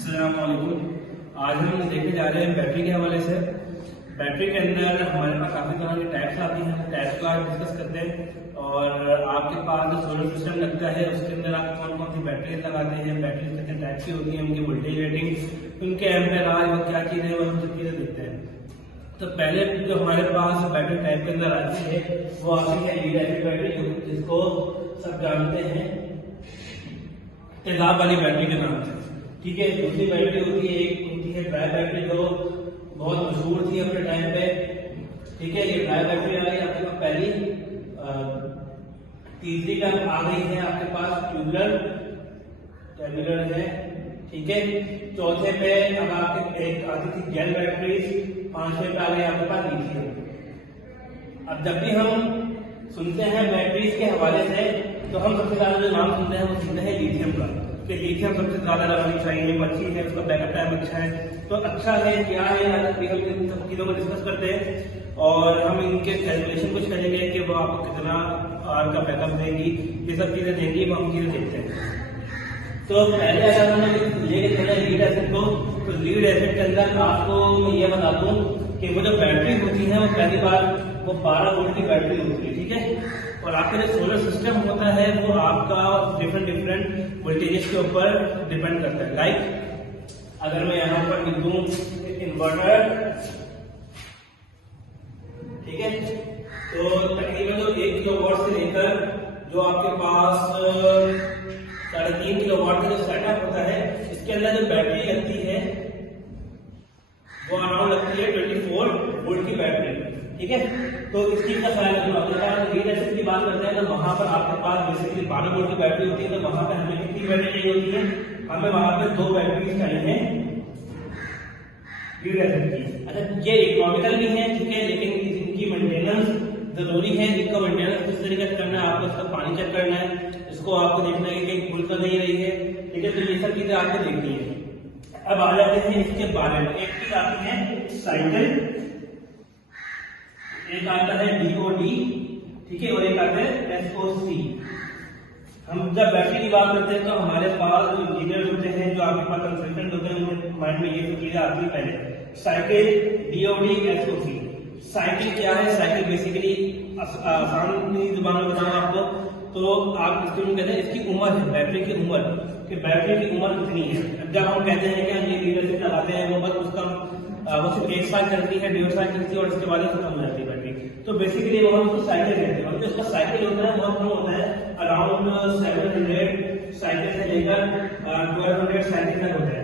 अस्सलाम वालेकुम। आज हम देखने जा रहे हैं बैटरी के हवाले से। बैटरी के अंदर हमारे पास काफी तरह के टाइप्स आती हैं, टाइप्स को आज डिस्कस करते हैं। और आपके पास जो सोलर सिस्टम लगता है उसके अंदर आप कौन कौन सी बैटरी लगाते हैं, बैटरी कितने टाइप की होती है, उनकी वोल्टेज रेटिंग, उनके एम्पेयर आवर, वो क्या चीजें, वो हम सब चीजें देखते हैं। तो पहले जो हमारे पास बैटरी टाइप के अंदर आती है वो आती है लीड एसिड बैटरी, जिसको सब जानते हैं तेजाब वाली बैटरी के नाम से। ठीक है, दूसरी बैटरी होती है, एक होती है ड्राई बैटरी, जो बहुत मशहूर थी अपने टाइम पे। ठीक है, ये ड्राई बैटरी आ गई आपके पास पहली। तीसरी का आ गई है आपके पास ट्यूबुलर है। ठीक है, चौथे पे अब आपके एक आती थी जेल बैटरीज, पांचवें पे आ गई आपके पास लिथियम। अब जब भी हम सुनते हैं बैटरीज के हवाले से तो हम सबसे ज्यादा जो नाम सुनते हैं वो सुनते हैं लिथियम का, कि लिथियम सबसे ज्यादा लगानी चाहिए, अच्छी है, उसका बैकअप टाइम अच्छा है। तो अच्छा है क्या है, हम इन सब चीजों को डिस्कस करते हैं और हम इनके कैलकुलेशन कुछ करेंगे कि वो आपको कितना आर का बैकअप देगी, ये सब चीजें देंगी, वो हम चीजें देखते हैं। तो पहले अगर हमने लेके चले लीड एसिड को, तो लीड एसिड के अंदर आपको मैं ये बता दूं कि वो जो बैटरी होती है वो पहली बार वो 12 वोल्ट की बैटरी होती है। ठीक है, और आपका जो सोलर सिस्टम होता है वो आपका डिफरेंट वोल्टेजेस के ऊपर डिपेंड करता है। लाइक अगर मैं यहाँ पर लिख दूं इन्वर्टर, ठीक है, तो तकरीबन जो 1 किलोवाट से लेकर जो आपके पास 3.5 किलोवाट का जो सेटअप होता है, इसके अंदर जो बैटरी लगती है वो अराउंड लगती है 24 वोल्ट की बैटरी। ठीक है, तो इस चीज का ख्याल रखना। अगर लीड एसिड की बात करते हैं तो वहां पर आपके पास बेसिकली 12 वोल्ट की बैटरी होती है, तो वहां पर हमें कितनी बैटरी चाहिए होती है? हमें वहां पर 2 बैटरी चाहिए लीड एसिड की। अच्छा, ये इकोनॉमिकल भी है, ठीक है, लेकिन इनकी मेंटेनेंस जरूरी है। इनका मेंटेनेंस किस तरीके से करना है, आपको इसका पानी चेक करना है, इसको आपको देखना है कि कहीं खुल तो नहीं रही है। ठीक है, तो ये सब चीजें आपको देखनी है। अब आ जाते हैं इसके बारे में। एक चीज आती है साइकिल, एक आता है DOD, ठीक है, और एक आता है SOC। हम जब बैटरी की बात करते हैं तो हमारे पास जो इंजीनियर होते हैं, जो आपके पास कंसल्टेंट होते हैं, उनके माइंड में ये सब चीजें आती है। पहले साइकिल, DOD, SOC। साइकिल क्या है? साइकिल बेसिकली आसान जुबान में बताऊं आपको तो आप इसके में कहते हैं इसकी उम्र है, बैटरी की उम्र, कि बैटरी की उम्र कितनी है। जब हम कहते हैं कि ये लीडरशिप लगाते हैं वो बस उसका वो सिर्फ 1 साल चलती है, 1.5 साल चलती है और इसके बाद खत्म हो जाती है बैटरी। तो बेसिकली वो हम उसको साइकिल कहते हैं। उसका साइकिल होता है बहुत कम होता है, अराउंड 700 साइकिल से लेकर 1200 साइकिल तक होता है।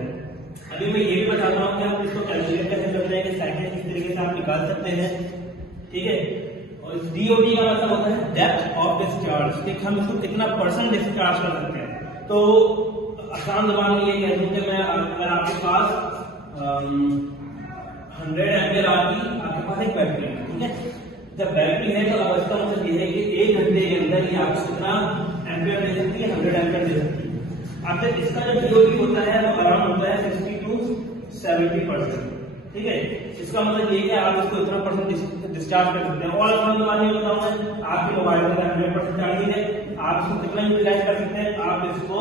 अभी मैं ये भी बता रहा हूँ कि हम इसको कैलकुलेट कैसे करते हैं कि साइकिल किस तरीके से आप निकाल सकते हैं। ठीक है, और DOD का मतलब होता है डेप्थ ऑफ डिस्चार्ज, कि हम इसको कितना % डिस्चार्ज कर सकते हैं। तो आसान जबान में ये कह दूं कि मैं अगर आपके पास 100 एम्पियर आपके पास एक बैटरी है, ठीक है, जब बैटरी है तो अब इसका मतलब ये है कि 1 घंटे के अंदर ही आपको कितना एम्पियर दे सकती है? 100 एम्पियर दे सकती है। अब इसका जो DOD होता है वो अराउंड होता है 60 to 70%। ठीक है, इसका मतलब ये है आप इसको इतना % डिस्चार्ज कर सकते हैं। और आसान बात ये बताऊं मैं, आपके मोबाइल में 100% चार्जिंग है, आप इसको कितना यूटिलाइज कर सकते हैं? आप इसको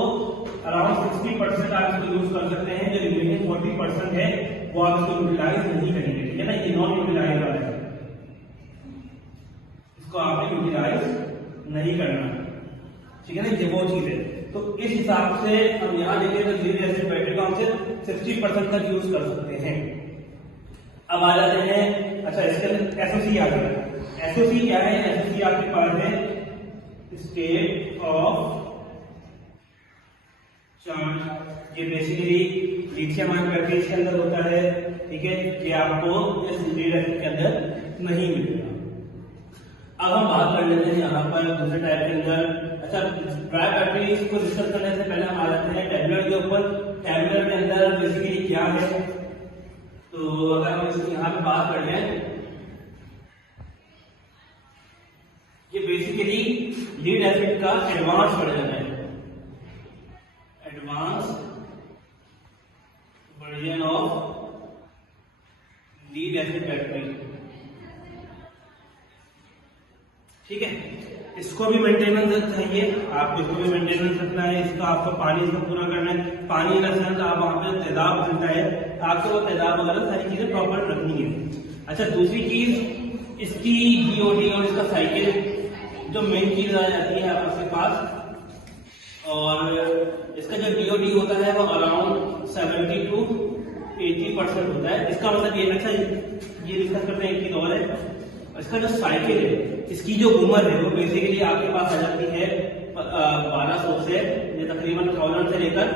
अराउंड 60% आप इसको यूज कर सकते हैं। जो रिमेनिंग 40% है वो आप इसको यूटिलाइज नहीं करेंगे। ठीक है ना, ये नॉन यूटिलाइज वाला है, इसको आपने यूटिलाइज नहीं करना। ठीक है ना, ये वो चीज है। तो इस हिसाब से हम यहाँ देखें तो लीड एसिड बैटरी को हम सिर्फ 60% तक यूज कर सकते हैं। अब आ जाते हैं, अच्छा इसके अंदर SOC आ गया। SOC क्या है? SOC आपके पास है स्टेट ऑफ चार्ज। ये बेसिकली लिथियम आयन बैटरीज के अंदर होता है। ठीक है, ये आपको इस लीड एसिड के अंदर नहीं मिलेगा। अब हम बात कर लेते हैं यहाँ पर दूसरे टाइप के अंदर। अच्छा, ड्राई बैटरीज को डिस्कस करने से पहले हम आ जाते हैं टैबुलर के ऊपर। टैबुलर के अंदर बेसिकली क्या है, तो अगर हम इसकी यहाँ पे बात कर लें, ये बेसिकली लीड एसिड का एडवांस वर्जन है, advance version of lead acid battery. ठीक है, इसको भी मेंटेनेंस चाहिए, आपको इसको भी मेंटेनेंस रखना है, इसका आपको पानी से पूरा करना है। पानी का सेंस आप वहाँ पे तेजाब बनता है, आपको वो तेजाब वगैरह सारी चीजें प्रॉपर रखनी है। अच्छा, दूसरी चीज इसकी DOD और इसका साइकिल जो मेन चीज आ जाती है आपके पास, और इसका जो DOD होता है वो अराउंड 70 to 80% होता है। इसका मतलब ये अच्छा ये डिस्कस करते हैं एक चीज और है, इसका जो साइकिल है इसकी जो उम्र है वो बेसिकली आपके पास आ जाती है 1200 से तकरीबन 1000 से लेकर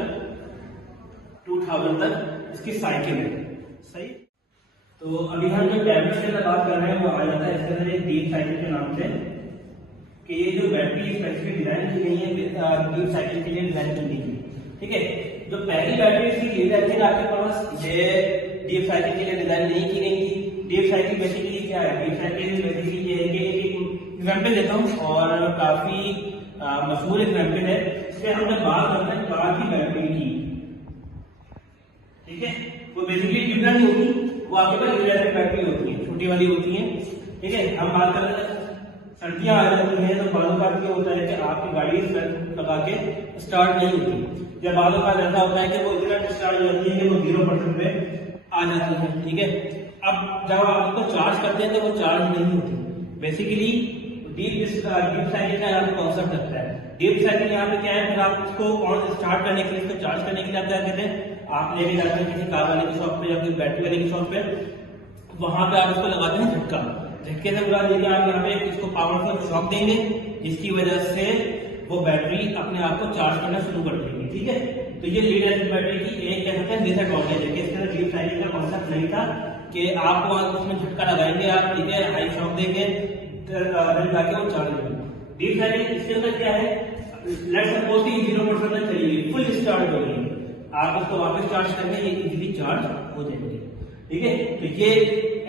2000 तक इसकी साइकिल है। सही। तो अभी हम जो टैबलेट की बात कर रहे हैं वो आ जाता है इसके अंदर एक डीप साइकिल के नाम से, कि ये जो बैटरी स्पेसिफिक डिजाइन की गई है डीप साइकिल के लिए डिजाइन की गई है। ठीक है, जो पहली बैटरी थी लीड एसिड आपके पास ये डीप साइकिल के लिए डिजाइन नहीं की गई थी। डीप साइकिल बेसिकली क्या है? डीप साइकिल बेसिकली ये है कि एक एग्जाम्पल देता हूँ और काफी मशहूर एग्जाम्पल है। इससे हम जब बात करते हैं कार की बैटरी की, ठीक है, वो बेसिकली ट्यूबुलर नहीं होती, वो आपके पास लीड एसिड बैटरी होती है, छोटी वाली होती है। ठीक है, हम बात कर रहे हैं सर्दियां आ जाती हैं तो बालों का ये होता है कि आपकी गाड़ी लगा के स्टार्ट नहीं होती। जब बालों का ऐसा होता है कि वो इतना डिस्चार्ज हो जाती है कि वो 0% पे आ जाती है। ठीक है, अब जब आप उसको चार्ज करते हैं तो वो चार्ज नहीं होती। बेसिकली डीप साइकिल का यहाँ पे कॉन्सेप्ट लगता है। डीप साइकिल यहाँ पे क्या है, फिर आप उसको ऑन स्टार्ट करने के लिए, इसको चार्ज करने के लिए आप क्या कहते हैं, आप लेके जाते हैं किसी कार वाले की शॉप पे या फिर बैटरी वाले की शॉप पे, वहां पे आप उसको लगाते हैं झटका। झटके से बुला देंगे आप यहाँ पे इसको पावरफुल शॉक देंगे, जिसकी वजह से वो बैटरी अपने आप को चार्ज करना शुरू कर देगी। ठीक है, तो ये लीड एसिड बैटरी की एक कह सकते हैं डिसएडवांटेज है कि इसके अंदर डीप साइकिल का कॉन्सेप्ट नहीं था कि आप उसमें झटका लगाएंगे आप, ठीक है, हाई शॉक देंगे जाके वो चार्ज होगी। डीप साइकिल इसके अंदर क्या है, लेट्स सपोज कि 0% तक चलेगी, फुल चार्ज हो गई, आप उसको वापस चार्ज करके ये इजीली चार्ज हो जाएंगे। ठीक है, तो ये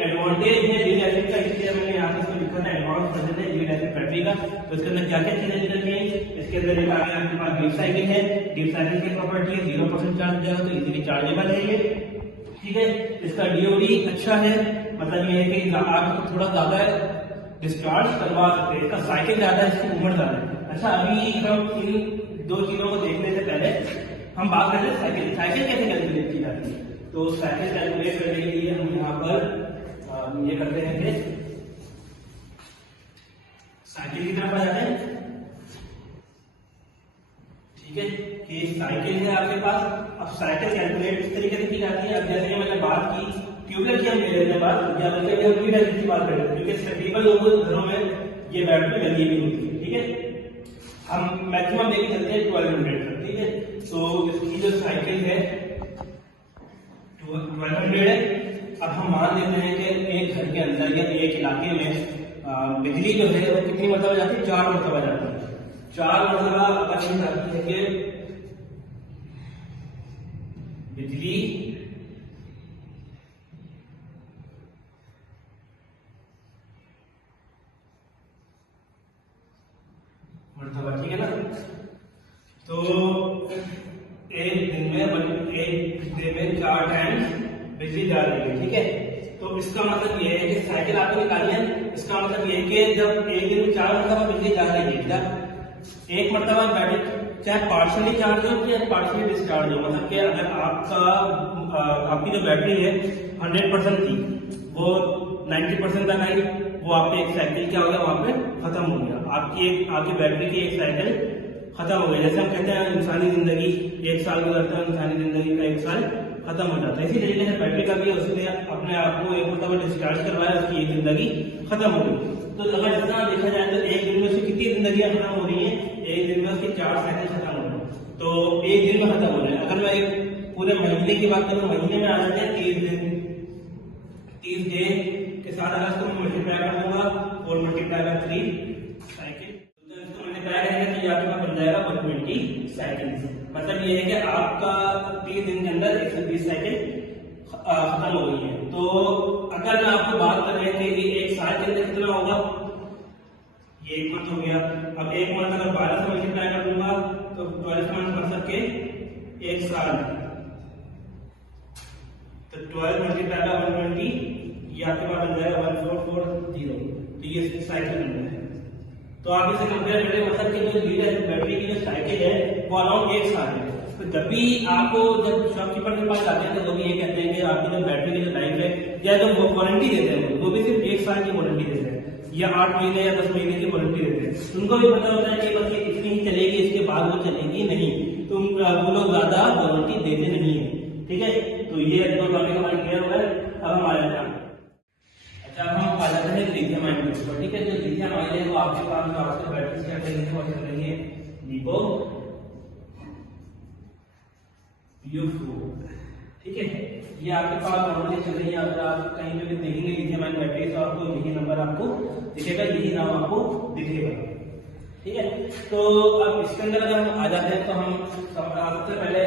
एडवांटेज है लीड एसिड का, इसलिए मैंने यहाँ पे इसको लिखा था एडवांस वर्जन है लीड एसिड बैटरी का। तो इसके अंदर क्या क्या चीजें निकल गई, इसके अंदर एक आगे आपके पास डीप साइकिल है। डीप साइकिल की प्रॉपर्टी है 0% चार्ज हो जाएगा तो इजीली चार्जेबल है ये। ठीक है, इसका DOD अच्छा है, मतलब ये है कि आप इसको थोड़ा ज्यादा डिस्चार्ज करवा सकते हैं, इसका साइकिल ज्यादा है, इसकी उम्र ज्यादा है। अच्छा, अभी हम इन दो चीजों को देखने से पहले हम बात करते हैं साइकिल। साइकिल कैसे कैलकुलेट की जाती है? तो साइकिल कैलकुलेट करने के लिए हम यहाँ पर ये करते हैं कि साइकिल की तरफ आ जाते हैं। ठीक है, कि साइकिल है आपके पास। अब साइकिल कैलकुलेट इस तरीके से की जाती है। अब जैसे मैंने बात की ट्यूबुलर की, हम ले लेते हैं बात, या बल्कि हम लीड एसिड की बात करें, क्योंकि स्टेबल लोगों के घरों में ये बैटरी लगी हुई होती है। ठीक है, हम मैक्सिमम लेके चलते हैं 1200 तक। ठीक है, तो इसकी जो साइकिल है 1200 है। अब हम मान लेते हैं कि एक घर के अंदर या एक इलाके में बिजली जो है वो कितनी मरतबा जाती है, 4 मरतबा जाती है। 4 मरतबा अपन जाती है कि बिजली मरतबा, ठीक है ना। तो एक दिन में 4 टाइम्स बिजली जा रही है। ठीक है, तो इसका मतलब ये है कि साइकिल आपको निकालनी है। इसका मतलब ये है कि जब एक दिन में 4 मरतबा बिजली जा रही है, जब एक मरतबा बैटरी चाहे पार्शियली चार्ज हो या पार्शियली डिस्चार्ज हो, मतलब कि अगर आपकी जो बैटरी है 100% थी, वो 90% तक आई, वो आपके एक साइकिल क्या हो गया, वहां पे खत्म हो गया। आपकी बैटरी की एक साइकिल खत्म हो गई। जैसे हम कहते हैं इंसानी जिंदगी 1 साल गुजरता है, इंसानी जिंदगी का 1 साल खत्म हो जाता है। इसी तरीके से बैटरी का भी उसने अपने आप को एक मरतबा डिस्चार्ज करवाया, उसकी एक जिंदगी खत्म हो गई। तो अगर जितना देखा जाए तो एक दिन में उसकी कितनी जिंदगियां खत्म हो रही है, एक दिन में उसकी 4 साइकिल खत्म हो रही है, तो एक दिन में खत्म हो रहा है। अगर मैं एक पूरे महीने की बात करूं, महीने में आ जाते हैं 30 दिन। 30 डे के साथ अगर इसको मैं मल्टीप्लाई कर दूंगा और मल्टीप्लाई कर 3 साइकिल, तो इसको मल्टीप्लाई करेंगे तो आपके पास बन जाएगा 120 साइकिल। मतलब ये है कि आपका 30 दिन के अंदर 120 साइकिल खत्म हो गई है। तो अगर मैं आपको बात कर रहे थे कि एक साल के अंदर कितना होगा, ये 1 मंथ हो गया। अब 1 मंथ अगर 12 से मल्टीप्लाई कर दूंगा तो 12 मंथ मतलब के 1 साल, तो 12 मल्टीप्लाई का 120, ये आपके पास बन जाएगा 1440। तो ये साइकिल बन जाएगा। तो आप इसे कंपेयर करें, मतलब कि जो लीड एसिड बैटरी की जो साइकिल है वो अराउंड 1 साल है। तो जब भी आपको जब शॉपकीपर के पास जाते हैं तो वो भी ये कहते हैं कि आपकी जो बैटरी की जो लाइफ है या जो वो वारंटी देते हैं वो भी सिर्फ 1 साल की वारंटी देते हैं या 8 महीने या 10 महीने की वारंटी देते हैं। उनको भी पता होता है कि बस ये इतनी ही चलेगी, इसके बाद वो चलेगी नहीं, तो वो लोग ज्यादा वारंटी देते नहीं है। ठीक है, तो ये दो टॉपिक हमारे क्लियर हो गए। अब हम आ जाते हैं, अच्छा हम आ जाते हैं लिथियम आयन पर। ठीक है, जो लिथियम आयन है वो आपके पास आपसे बैटरी से अटैच करेंगे लिपो U4। ठीक है, ये आपके पास नॉर्मली चल रही है। अगर आप कहीं पे भी देखेंगे लिथियम आयन बैटरी तो आपको यही नंबर आपको दिखेगा, यही नाम आपको दिखेगा। ठीक है, तो अब इसके अंदर अगर हम आ जाते हैं तो हम सबसे पहले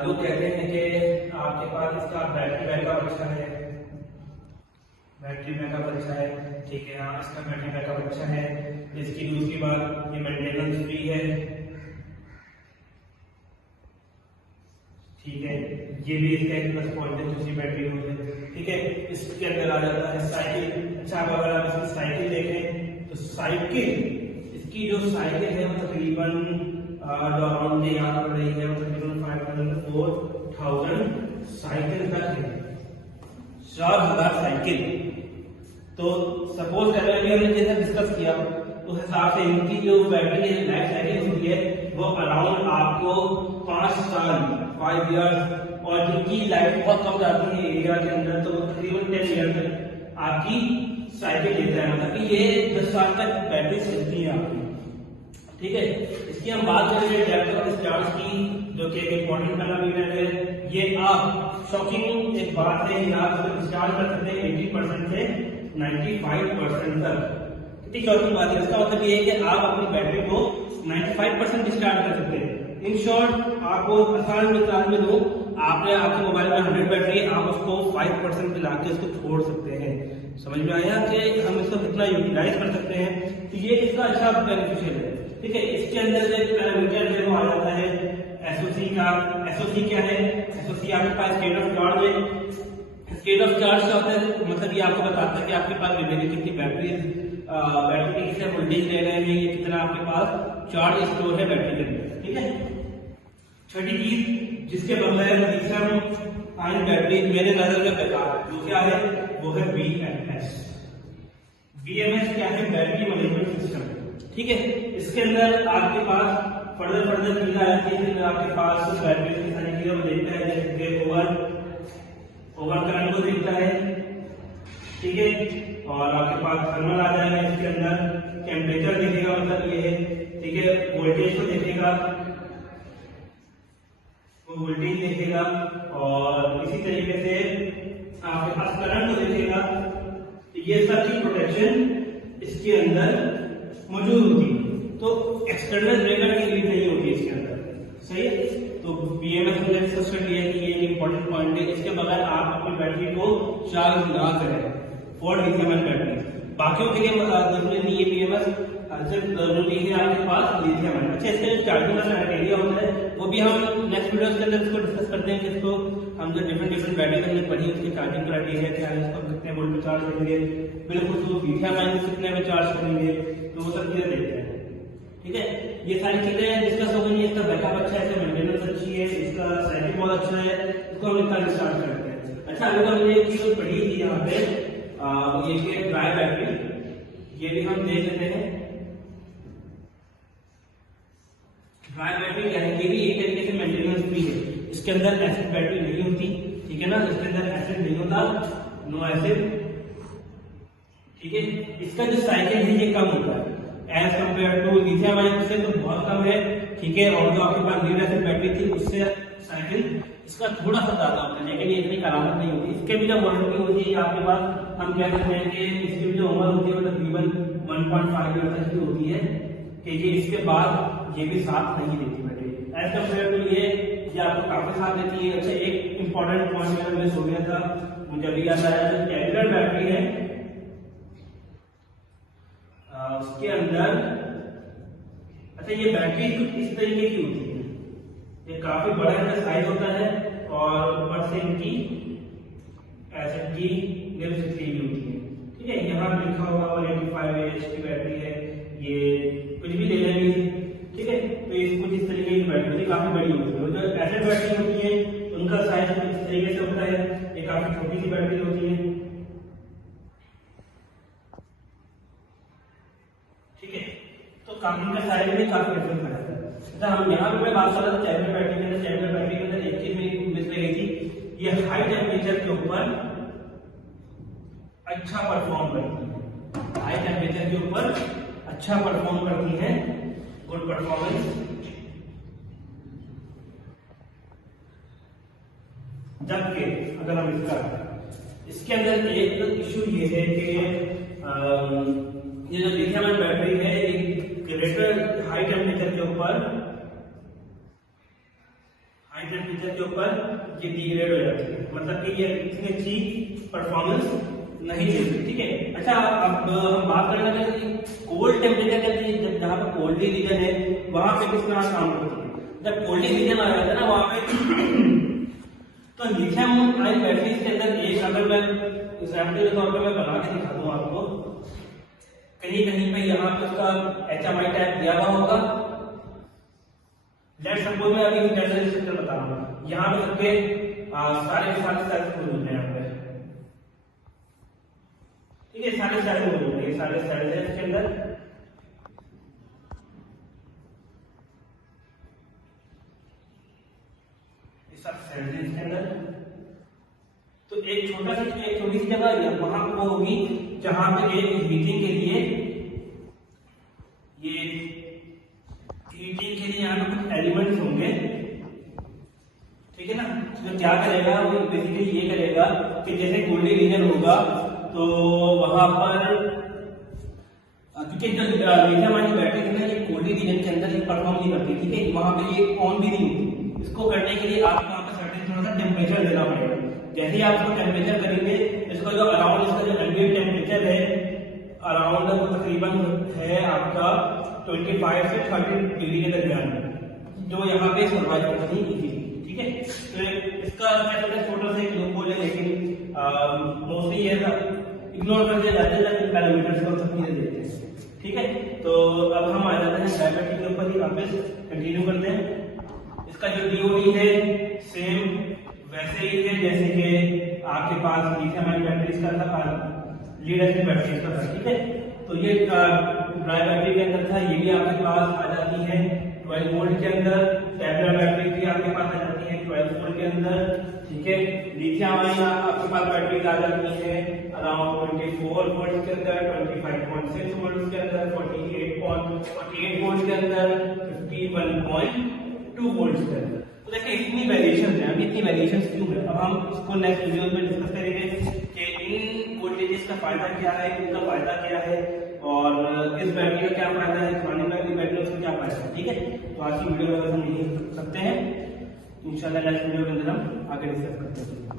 लोग कहते हैं कि आपके पास इसका बैटरी बैकअप अच्छा है, बैटरी बैकअप अच्छा है। ठीक है, हाँ इसका बैटरी बैकअप अच्छा है। इसकी दूसरी बात ये मेंटेनेंस फ्री है। ठीक है, ये भी इसका एक प्लस पॉइंट है दूसरी बैटरी में। ठीक है, इसके अंदर आ जाता है साइकिल। अच्छा, अगर आप इसकी साइकिल देखें तो साइकिल इसकी जो साइकिल है वो तकरीबन अराउंड यहाँ पड़ रही है, तकरीबन 4000 साइकिल तक है, 4000 साइकिल। तो सपोज कर रहे हैं हमने जैसा डिस्कस किया तो हिसाब से इनकी जो बैटरी की लाइफ साइकिल होती है वो अराउंड आपको 5 साल 5 ईयर्स, और जिनकी लाइफ बहुत कम जाती है एरिया के अंदर तो वो तकरीबन 10 ईयर तक आपकी साइकिल देता है, मतलब कि ये 10 साल तक बैटरी चलती है आपकी। ठीक है, इसकी हम बात करेंगे डेप्थ ऑफ डिस्चार्ज की, जो कि एक इंपॉर्टेंट पैरामीटर है। ये आप शॉकिंग एक बात है, आप डिस्चार्ज कर सकते हैं 80% से 95% तक। कितनी शॉकिंग बात है, इसका मतलब ये है कि आप अपनी बैटरी को 95% डिस्चार्ज कर सकते हैं। इन शॉर्ट आपको आसान मिसाल में दूं, आपने आपके मोबाइल में 100 बैटरी है, आप उसको 5% मिला के उसको छोड़ सकते हैं। समझ में आया कि हम इसको कितना यूटिलाइज कर सकते हैं, तो ये इसका अच्छा बेनिफिशियल है। ठीक है, इसके अंदर एक पैरामीटर है वो आ जाता है एसओसी का। एसओसी क्या है? एसओसी आपके पास स्टेट ऑफ चार्ज है। स्टेट ऑफ चार्ज क्या होता है, मतलब ये आपको बताता है कि आपके पास कितनी बैटरी की कितने वोल्टेज ले रहे हैं, ये कितना आपके पास चार्ज स्टोर है बैटरी के अंदर। ठीक है, छठी चीज जिसके बगैर लिथियम आयन बैटरी मेरे नजर में बेकार है, वो क्या है? वो है बीएमएस। बीएमएस क्या है? Battery management system. ठीक है, इसके अंदर आपके पास फर्दर चीजें आ जाती है। आपके पास बैटरी की सारी चीजें वो देखता है, जैसे ओवर करंट को देखता है। ठीक है, और आपके पास थर्मल आ जाएगा, इसके अंदर टेम्परेचर देखेगा, मतलब ये है। ठीक है, वोल्टेज को देखेगा, वो वोल्टेज देखेगा, और इसी तरीके से आपके पास करंट को देखेगा। ये सब की प्रोटेक्शन इसके अंदर मौजूद होती है, तो एक्सटर्नल ब्रेकर की नीड नहीं होती इसके अंदर। सही है, तो बीएमएस में डिस्कस कर लिया कि ये एक इंपॉर्टेंट पॉइंट है। इसके बगैर आप अपनी बैटरी को चार्ज ना करें फॉर लिथियम आयन बैटरी। बाकियों के लिए जरूरी नहीं है बीएमएस, सिर्फ जरूरी है आपके पास लिथियम आयन। अच्छा, इसका जो चार्जिंग का क्राइटेरिया होता है वो भी हम नेक्स्ट वीडियोस के अंदर इसको डिस्कस करते हैं, जिसको हम जो डिफरेंट बैटरी हमने पढ़ी उसकी चार्जिंग क्राइटेरिया क्या है, उसको कितने वोल्ट पे चार्ज करेंगे, बिल्कुल तो लिथियम आयन कितने में चार्ज करेंगे, तो वो सब चीजें देखते हैं। ठीक है, ये सारी चीजें डिस्कस हो गई। इसका बैकअप अच्छा है, इसका मेंटेनेंस अच्छी है, इसका साइकिल बहुत अच्छा है, इसको हम इतना डिस्चार्ज करते हैं। अच्छा, अभी तो हमने एक चीज पढ़ी थी यहाँ पे, ये ड्राई बैटरी, ये भी हम देख लेते हैं। ड्राई बैटरी क्या है? ये भी एक तरीके से मेंटेनेंस फ्री है। इसके अंदर एसिड बैटरी नहीं होती, ठीक है ना, इसके अंदर एसिड नहीं होता, नो एसिड। ठीक है, इसका जो साइकिल है ये कम होता है as compare to lithium ion से, तो बहुत कम है। ठीक है, और जो आपके पास लीड एसिड बैटरी थी उससे साइकिल इसका थोड़ा सा ज्यादा होता है, लेकिन ये इतनी करामत नहीं होती। इसके भी जब वारंटी होती है आपके पास, हम कह सकते हैं कि इसकी भी जो उम्र होती है वो तकरीबन 1.5 ईयर तक की होती है। कि ये इसके बाद ये भी साथ नहीं देती बैटरी एज कम्पेयर टू ये आपको काफी साथ देती है। अच्छा, एक इंपॉर्टेंट पॉइंट मेरा मिस हो गया था, मुझे अभी याद आया, जो कैपिलर बैटरी है उसके अंदर, अच्छा ये बैटरी कुछ इस तरीके की होती है, ये काफी बड़ा इनका साइज होता है, और ऊपर से इनकी एसिड की निम्स भी होती है। ठीक है, यहाँ लिखा हुआ 185 AH की बैटरी है, ये कुछ भी ले लेंगे, ठीक है। तो इसको जिस तरीके की बैटरी होती है काफी बड़ी होती है, जो एसिड बैटरी होती है उनका साइज इस तरीके से होता है, ये काफी छोटी सी बैटरी होती है, ठीक है। तो काफी का साइज में काफी डिफरेंस पड़ा है। हम यहाँ पे बात कर रहे थे टैबलेट बैटरी के अंदर, टैबलेट बैटरी के अंदर एक चीज मेरी मिस रही थी, ये हाई टेम्परेचर के ऊपर अच्छा परफॉर्म करती है, हाई टेम्परेचर के ऊपर अच्छा परफॉर्म करती है, गुड परफॉर्मेंस। जबकि अगर हम इसके अंदर एक इशू ये है कि ये जो लिथियम आयन बैटरी है ग्रेटर हाई टेम्परेचर के ऊपर ये डिग्रेड हो जाती है, मतलब कि ये इतनी अच्छी परफॉर्मेंस नहीं देती, ठीक है। अच्छा, अब हम बात करना चाहते हैं कोल्ड टेम्परेचर के लिए, जहाँ पे कोल्ड रीजन है वहां पे किस तरह काम करती है। जब कोल्ड रीजन आ जाता है ना वहां पे तो लिथियम आयन बैटरी के अंदर एक, अगर मैं एग्जाम्पल के तौर पर मैं बना के दिखा दूं आपको, कहीं कहीं पे यहाँ पे उसका HMI टैग दिया हुआ होगा। लेट्स सपोज मैं अभी कैसे सिस्टम बता रहा हूँ, यहाँ पे सबके सारे सेल्स मौजूद हैं यहाँ पे, ठीक है, सारे सेल मौजूद है, सारे सेल है इसके अंदर। सब सेल है इसके अंदर। तो एक छोटी सी जगह वहां वो होगी जहां पे एक हीटिंग के लिए, ये हीटिंग के लिए यहाँ पे कुछ एलिमेंट्स होंगे, ठीक है ना। जो क्या करेगा वो बेसिकली ये करेगा कि जैसे कोल्ड रीजन होगा तो वहां पर, क्योंकि जो लिथियम आयन बैटरी है ना ये कोल्ड रीजन के अंदर ये परफॉर्म नहीं करती, ठीक है, वहां पे ये ऑन भी नहीं होती। इसको करने के लिए आपको वहां पर सर्टेन थोड़ा सा टेम्परेचर देना पड़ेगा। जैसे ही आप इसको टेम्परेचर करेंगे, इसका जो अराउंड इसका जो एम्बिएंट टेम्परेचर है अराउंड तकरीबन है आपका 25 से 30 डिग्री के दरमियान, जो यहाँ पे सर्वाइव करनी है, ठीक है। तो इसका छोटा सा एक लूपहोल है, लेकिन मोस्टली ये इग्नोर कर दिया जाता है इन पैरामीटर्स को सब चीजें देखते हैं, ठीक है। तो अब हम आ जाते हैं डायबेटिक के ऊपर ही वापस कंटिन्यू करते हैं। इसका जो DOD है सेम वैसे ही है जैसे कि आपके पास लिथियम आयन बैटरीज का था, लीड एसिड बैटरीज का था, ठीक है। तो ये ड्राई बैटरी के अंदर था, ये भी आपके पास आ जाती है 12 वोल्ट के अंदर। टेबलेट बैटरी भी आपके पास आ जाती है 12 वोल्ट के अंदर, ठीक है। लिथियम आयन आपके पास बैटरी आ जाती है अराउंड 24 वोल्ट के अंदर, 25.6 वोल्ट के अंदर, 48 वोल्ट के अंदर, 51.2 वोल्ट के अंदर। तो देखिए इतनी वेरिएशन है, अभी इतनी वेरिएशन क्यों है, अब हम इसको नेक्स्ट वीडियो में डिस्कस करेंगे कि इन वोल्टेजेस का फायदा क्या है, इनका फायदा क्या है, और इस बैटरी का क्या फायदा है, पुरानी बैटरी का क्या फायदा है, ठीक है। तो आज की वीडियो में हम यही सकते हैं, इंशाल्लाह नेक्स्ट वीडियो के अंदर हम आगे डिस्कस करते हैं।